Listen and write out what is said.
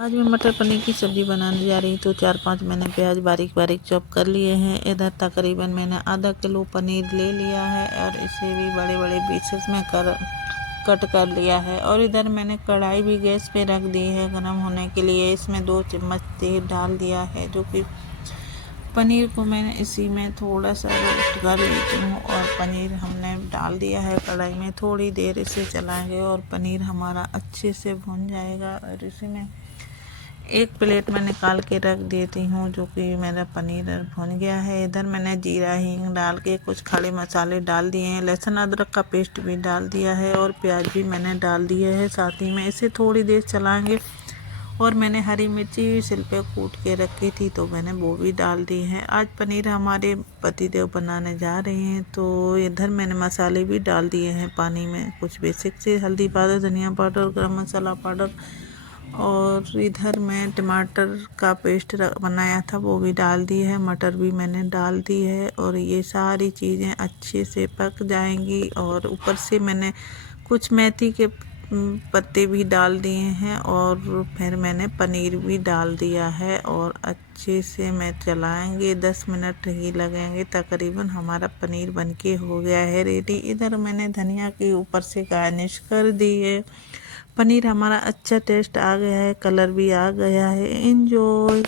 आज मैं मटर पनीर की सब्ज़ी बनाने जा रही, तो 4-5 मैंने प्याज बारीक बारीक चॉप कर लिए हैं। इधर तकरीबन मैंने आधा किलो पनीर ले लिया है और इसे भी बड़े बड़े पीसेस में कट कर लिया है। और इधर मैंने कढ़ाई भी गैस पे रख दी है गर्म होने के लिए। इसमें 2 चम्मच तेल डाल दिया है, जो कि पनीर को मैंने इसी में थोड़ा सा रोस्ट कर लेती हूँ। और पनीर हमने डाल दिया है कढ़ाई में, थोड़ी देर इसे चलाएंगे और पनीर हमारा अच्छे से भुन जाएगा। और इसी में एक प्लेट में निकाल के रख देती हूँ, जो कि मेरा पनीर भुन गया है। इधर मैंने जीरा हींग डाल के कुछ खड़े मसाले डाल दिए हैं, लहसुन अदरक का पेस्ट भी डाल दिया है और प्याज भी मैंने डाल दिए है। साथ ही में इसे थोड़ी देर चलाएंगे। और मैंने हरी मिर्ची सिल पे कूट के रखी थी, तो मैंने वो भी डाल दी है। आज पनीर हमारे पतिदेव बनाने जा रहे हैं, तो इधर मैंने मसाले भी डाल दिए हैं पानी में, कुछ बेसिक से हल्दी पाउडर, धनिया पाउडर, गरम मसाला पाउडर। और इधर मैं टमाटर का पेस्ट बनाया था, वो भी डाल दी है। मटर भी मैंने डाल दी है और ये सारी चीज़ें अच्छे से पक जाएंगी। और ऊपर से मैंने कुछ मेथी के पत्ते भी डाल दिए हैं और फिर मैंने पनीर भी डाल दिया है। और अच्छे से मैं चलाएंगे, 10 मिनट ही लगेंगे। तकरीबन हमारा पनीर बनके हो गया है रेडी। इधर मैंने धनिया के ऊपर से गार्निश कर दी है। पनीर हमारा अच्छा टेस्ट आ गया है, कलर भी आ गया है। एंजॉय।